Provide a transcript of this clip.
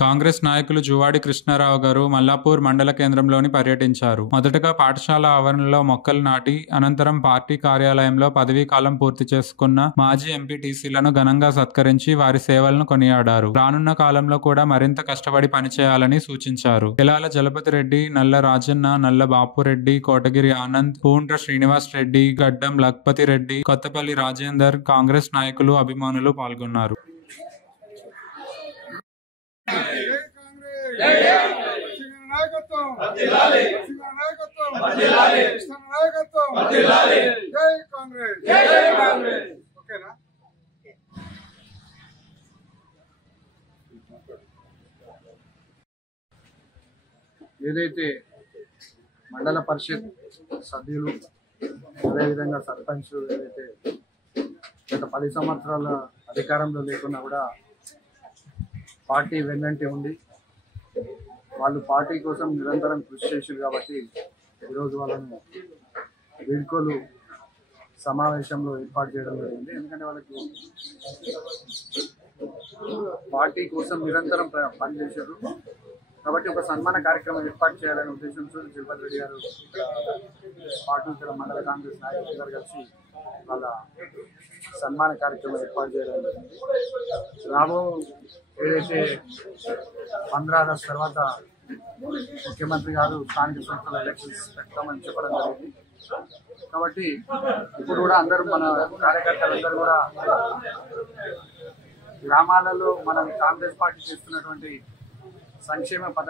కాంగ్రెస్ నాయకులు జువాడి కృష్ణారావు గారు మల్లాపూర్ మండల కేంద్రంలోని పర్యటించారు. మొదటగా పాఠశాల ఆవరణలో మొక్కలు నాటి అనంతరం పార్టీ కార్యాలయంలో పదవీ కాలం పూర్తి చేసుకున్న మాజీ ఎంపీటీసీలను ఘనంగా సత్కరించి వారి సేవలను కొనియాడారు. రానున్న కాలంలో కూడా మరింత కష్టపడి పనిచేయాలని సూచించారు. తెలాల జలపతి రెడ్డి, నల్ల రాజన్న, నల్ల బాపురెడ్డి, కోటగిరి ఆనంద్, పూండ్ర శ్రీనివాస్ రెడ్డి, గడ్డం లక్పతి రెడ్డి, కొత్తపల్లి రాజేందర్, కాంగ్రెస్ నాయకులు, అభిమానులు పాల్గొన్నారు. ఏదైతే మండల పరిషత్ సభ్యులు అదేవిధంగా సర్పంచ్ ఏదైతే గత 10 సంవత్సరాల అధికారంలో లేకున్నా కూడా పార్టీ వెన్నంటి ఉంది, వాళ్ళు పార్టీ కోసం నిరంతరం కృషి చేశారు కాబట్టి ఈరోజు వాళ్ళను వీడ్కోలు సమావేశంలో ఏర్పాటు చేయడం జరిగింది. ఎందుకంటే వాళ్ళకి పార్టీ కోసం నిరంతరం పనిచేశారు కాబట్టి ఒక సన్మాన కార్యక్రమం ఏర్పాటు చేయాలనే ఉద్దేశంతో జలపతి రెడ్డి గారు పాటూరు మండల కాంగ్రెస్ నాయకులందరూ కలిసి వాళ్ళ సన్మాన కార్యక్రమం ఏర్పాటు చేయడం జరిగింది. రాబో ఏదైతే 15 ఆగస్టు తర్వాత ముఖ్యమంత్రి గారు స్థానిక సంస్థల ఎలక్షన్స్ పెడతామని చెప్పడం జరిగింది కాబట్టి ఇప్పుడు కూడా అందరూ మన కార్యకర్తలందరూ కూడా గ్రామాలలో మనం కాంగ్రెస్ పార్టీ చేస్తున్నటువంటి సంక్షేమ పథకాలు